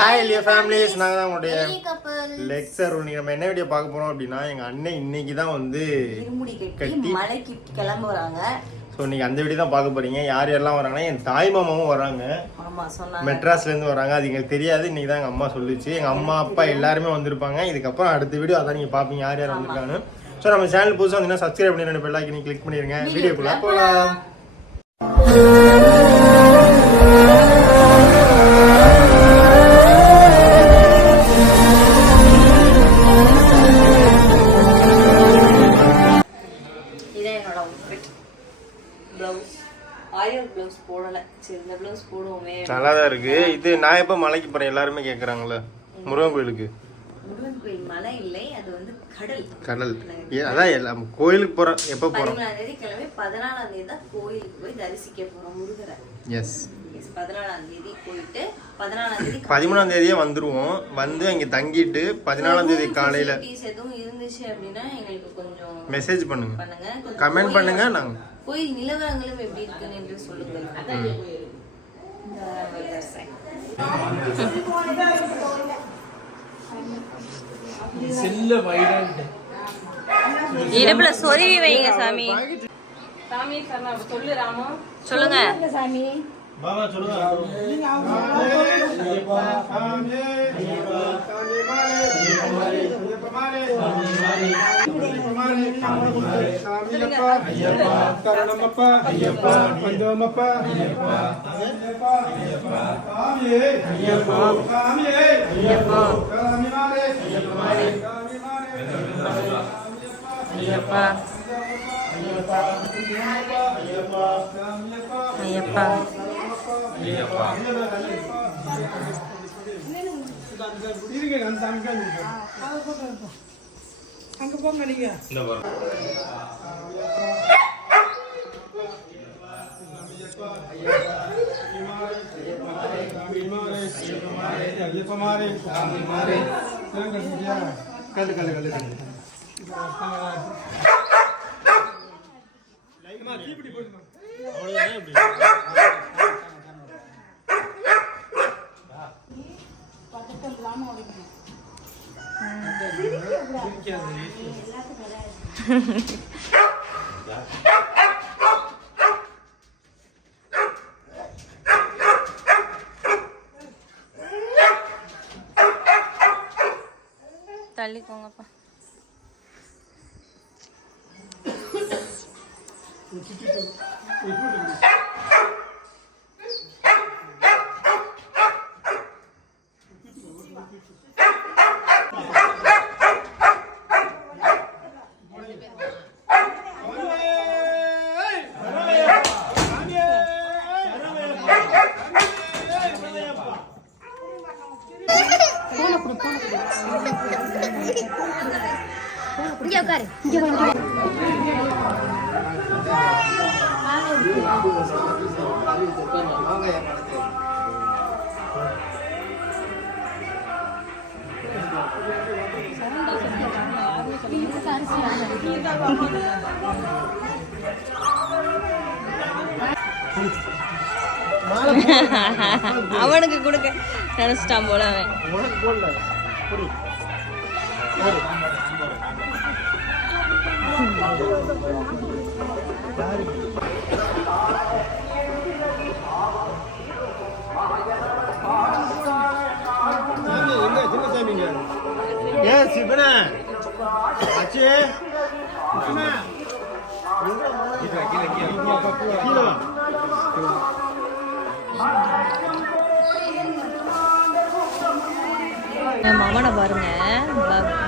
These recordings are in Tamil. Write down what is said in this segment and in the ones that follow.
ஃபேமிலிஸ் நாங்கள் தான் உங்களுடைய. லெக்சர் இன்னைக்கு நம்ம என்ன வீடியோ பார்க்க போறோம் அப்படின்னா எங்க அண்ணன் இன்னைக்கு தான் வந்து கட்டி மலைக்கு கிளம்புறாங்க ஸோ இன்னைக்கு அந்த வீடியோ தான் பார்க்க போறீங்க. யார் யாரெல்லாம் வராங்கன்னா என் தாய் மாமாவும் வராங்க. ஆமா சொன்னாங்க. மெட்ராஸ்ல இருந்து வராங்க. அது எங்களுக்கு தெரியாது. இன்னைக்கு தான் எங்க அம்மா சொல்லுச்சு. எங்க அம்மா அப்பா எல்லாருமே வந்திருப்பாங்க. இதுக்கப்புறம் அடுத்த வீடியோ அதான் நீங்க பாப்பீங்க யார் யார் வந்திருக்காங்கன்னு. ஸோ நம்ம சேனல் புதுசாக வந்தீங்கன்னா சப்ஸ்கிரைப் பண்ணி ரெண்டு பெல் ஐக்கனை கிளிக் பண்ணிருங்க வீடியோக்குள்ள போகலாம் ஆரியர் ப்ளவுஸ் போடல. சரி இந்த ப்ளவுஸ் போடுவோமே. நல்லா தான் இருக்கு. இது நான் எப்போ மலைக்கு போறேன்? எல்லாருமே கேட்குறாங்களே முருகன் கோயிலுக்கு. முருகன் கோயில் மலை இல்லை அது வந்து கடல். கடல். ஏ, அதான் எல்லாம் கோயிலுக்கு போறோம் எப்போ போறோம்? பதிமூணாம் தேதி கிளம்பி பதினாலாம் தேதி தான் கோயிலுக்கு போய் தரிசிக்க போறோம் முருகரை. எஸ் எஸ் பதினாலாம் தேதி போயிட்டு பதினாலாம் தேதி பதிமூணாம் தேதியே வந்துருவோம். வந்து அங்க தங்கிட்டு பதினாலாம் தேதி காலையில facilities எதுவும் இருந்துச்சு அப்படின்னா எங்களுக்கு கொஞ்சம் மெசேஜ் பண்ணுங்க. பண்ணுங்க. கொஞ்சம் கமெண்ட் கோயில் பண்ணுங்க நாங்க கோயில் நிலவரங்களும் எப்படி இருக்குன்னு என்று சொல்லுங்கள். இடுப்புல சொருவி வைங்க சாமி. சாமி சொல்லு ராமு. சொல்லுங்க. பாபா சொல்லுங்க கரணமப்பா ஐயப்பா. பஞ்சமப்பா ஐயப்பா ஐயப்பா ஐயப்பா சாமியே ஐயப்பா சாமியே ஐயப்பா சாமிமாரே ஐயப்பா சாமிமாரே ஐயப்பா. ஐயப்பா. ஐயப்பா. ஐயப்பா. இருங்க அந்த அங்க அங்க போங்க நீங்க ஐயப்பமாரே சாமிமாரே கல்லு கல்லு தள்ளிக்கோங்கப்பா இங்க உட்காரு இங்க வா, இங்க அவனுக்கு கொடுக்க. நினைச்சிட்டான் போல அவன். உனக்கு போடல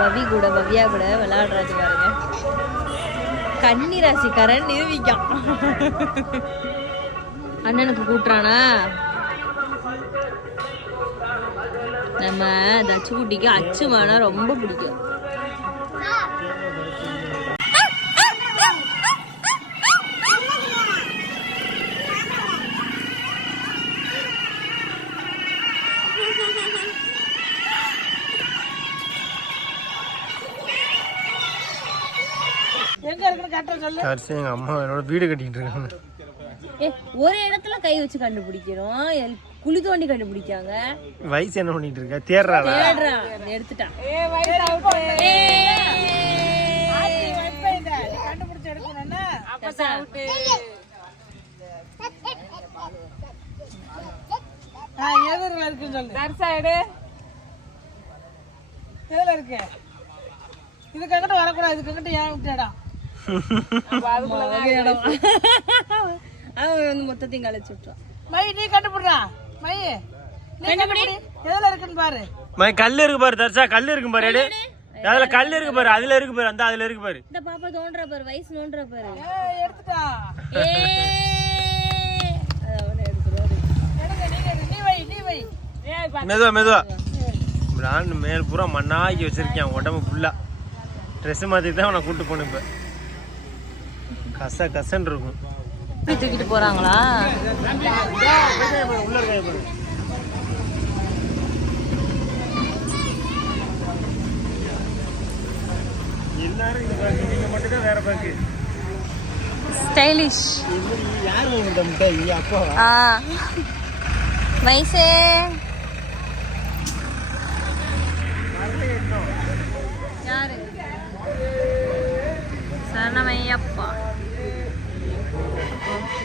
பவி கூட பவ்யா கூட விளையாடுறது பாருங்க. கன்னி ராசிக்காரன் நிரூபிக்கான். அண்ணனுக்கு கூட்டுறானா? நம்ம தச்சுக்குட்டிக்கு அச்சு மானா ரொம்ப பிடிக்கும். கடைசி எங்க அம்மா என்னோட வீடு கட்டிட்டு இருக்காங்க. ஏ ஒரு இடத்துல கை வச்சு கண்டுபிடிக்கிறோம். குழி தோண்டி கண்டுபிடிக்காங்க. வயசு என்ன பண்ணிட்டு இருக்க? தேடுறாடா தேடுறான் எடுத்துட்டான். எதிரில் இருக்குன்னு சொல்லு. தர்சாயிடு எதில் இருக்கு. இதுக்கு வரக்கூடாது. இதுக்கு ஏன் விட்டேடா? அவன் வந்து மொத்தத்தையும் கழிச்சு விட்டான் மை நீ கண்டுபிடுறா மை நீ கண்டுபிடி. எதில் இருக்குன்னு பாரு. மை கல் இருக்கு பாரு தர்ஷா கல் இருக்கு பாரு எடு. அதுல கல் இருக்கு பாரு அதுல இருக்கு பாரு அந்த அதுல இருக்கு பாரு. இந்த பாப்பா தோன்ற பாரு வயசு நோன்ற பாரு. ஏய், எடுத்துட்டா. ஏய். அது அவனே எடுத்துருவாரு எடுங்க நீங்க எடு. நீ வை நீ வை. மெதுவா மெதுவா. மேல் பூரா மண்ணாக்கி வச்சிருக்கேன் உடம்பு ஃபுல்லா ட்ரெஸ் மாத்தி தான் அவனை கூட்டு போன இப்ப. கச கசன்னு இருக்கும். தூக்கிட்டு போறாங்களா? எல்லாரும் இந்த பேக்கு நீங்க மட்டும் தான் வேற ஸ்டைலிஷ் யார் உங்கள்கிட்ட முட்டாய் அப்பா ஆ. வயசு சரணமையப்பா.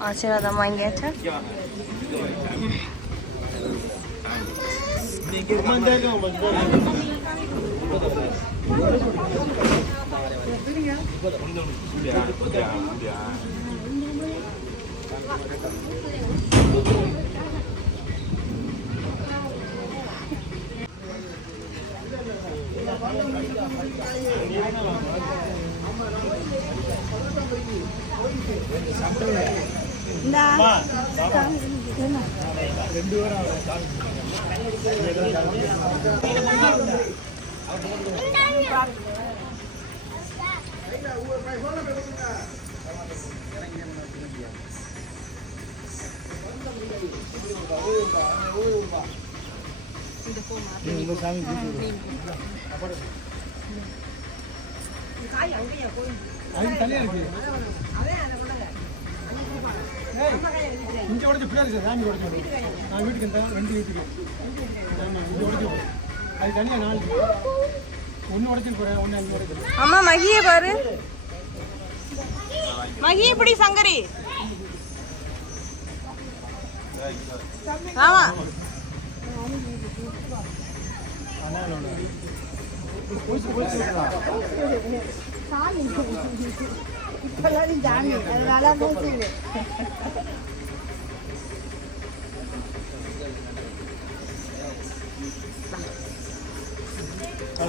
Acil adama getir. ஆசீர்வாதம் வாங்கியாச்சா அது தனியா இருக்கு. இங்க உடச்சு பின்னாடி சார் சாமி உடச்சு நான் வீட்டுக்கு இருந்தேன் ரெண்டு வீட்டுக்கு. ஆமா இங்க உடச்சு அது தனியா நாலு ஒன்று உடச்சிட்டு போறேன் ஒன்று அங்கே உடைக்கிறேன் அம்மா மகிய பாரு. மகி இப்படி சங்கரி. ஆமா. அதை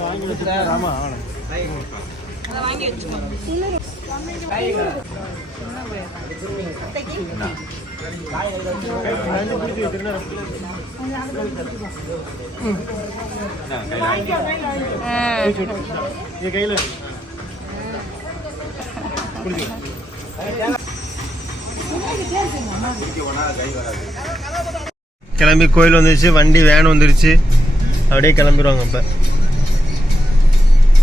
வாங்கி வச்சுட்டேன் ஆமா ஆமாம் அதை வாங்கி வச்சுக்கோ கையில் கிளம்பி கோயில் வந்துருச்சு வண்டி வேன் வந்துருச்சு. அப்படியே கிளம்பிடுவாங்க இப்போ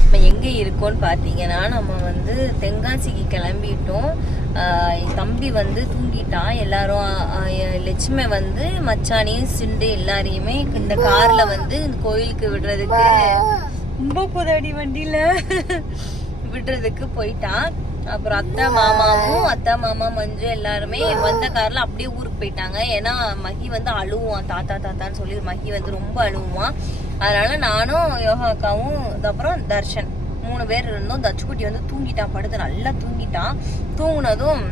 நம்ம எங்கே இருக்கோம்னு பார்த்தீங்கன்னா நம்ம வந்து தென்காசிக்கு கிளம்பிட்டோம். தம்பி வந்து தூங்கிட்டான். எல்லாரும் லட்சுமி வந்து மச்சானியும் சிண்டு எல்லாரையுமே இந்த கார்ல வந்து இந்த கோயிலுக்கு விடுறதுக்கு ரொம்ப புதடி வண்டியில. விடுறதுக்கு போயிட்டான். அப்புறம் அத்தை மாமாவும் அத்தை மாமா மஞ்சு எல்லாருமே வந்த கார்ல அப்படியே ஊருக்கு போயிட்டாங்க. ஏன்னா மகி வந்து அழுவான் தாத்தா தாத்தான்னு சொல்லி மகி வந்து ரொம்ப அழுவான். அதனால நானும் யோகா அக்காவும் அப்புறம் தர்ஷன் மூணு பேர் இருந்தோம் தச்சுக்குட்டி வந்து தூங்கிட்டான் படுத்து நல்லா தூங்கிட்டான் தூங்கினதும்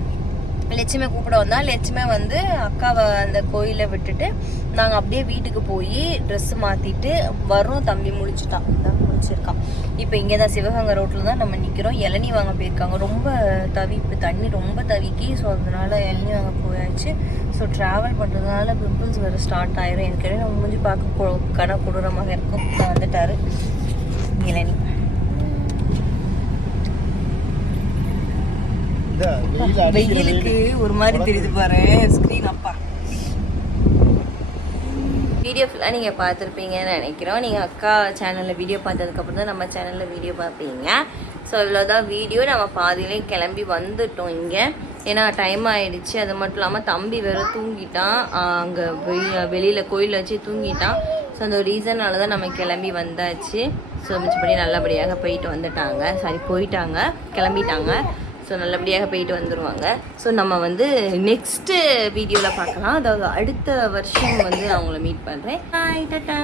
லட்சுமி கூப்பிட வந்தா லட்சுமி வந்து அக்காவை அந்த கோயிலை விட்டுட்டு நாங்கள் அப்படியே வீட்டுக்கு போய் ட்ரெஸ் மாற்றிட்டு வரோம் தம்பி முடிச்சுட்டான் தான் முழிச்சிருக்கான் இப்போ இங்கே தான் சிவகங்கை ரோட்டில் தான் நம்ம நிற்கிறோம் இளநீ வாங்க போயிருக்காங்க. ரொம்ப தவிப்பு தண்ணி ரொம்ப தவிக்கி. ஸோ அதனால இளநீ வாங்க போயாச்சு. ஸோ ட்ராவல் பண்ணுறதுனால பிம்பிள்ஸ் வர ஸ்டார்ட் ஆயிரும். எனக்கு நம்ம முடிஞ்சு பார்க்க கொ- கன கொடூரமாக இருக்கும். வந்துட்டார் வந்துட்டாரு. இளநீ. வெயிலுக்கு வெயில். ஒரு மாதிரி தெரியுது பாரு ஸ்க்ரீன் அப்பா. வீடியோ ஃபுல்லாக நீங்கள் பார்த்துருப்பீங்கன்னு நினைக்கிறோம். நீங்கள் அக்கா சேனலில் வீடியோ பார்த்ததுக்கப்புறம் தான் நம்ம சேனலில் வீடியோ பார்ப்பீங்க. ஸோ இவ்வளோதான் வீடியோ நம்ம பாதியிலே கிளம்பி வந்துட்டோம் இங்கே. ஏன்னா டைம் ஆயிடுச்சு. அது மட்டும் இல்லாமல் தம்பி வேற தூங்கிட்டான். அங்கே வெளியில் கோயிலில் வச்சு தூங்கிட்டான். ஸோ அந்த ரீசனால தான் நம்ம கிளம்பி வந்தாச்சு. ஸோ மிச்சப்படி நல்லபடியாக போயிட்டு வந்துட்டாங்க. சாரி போயிட்டாங்க. கிளம்பிட்டாங்க. ஸோ நல்லபடியாக போயிட்டு வந்துடுவாங்க ஸோ நம்ம வந்து நெக்ஸ்ட்டு வீடியோவில் பார்க்கலாம். அதாவது அடுத்த வருஷம் வந்து அவங்கள மீட் பண்ணுறேன் ஹாய் டாட்டா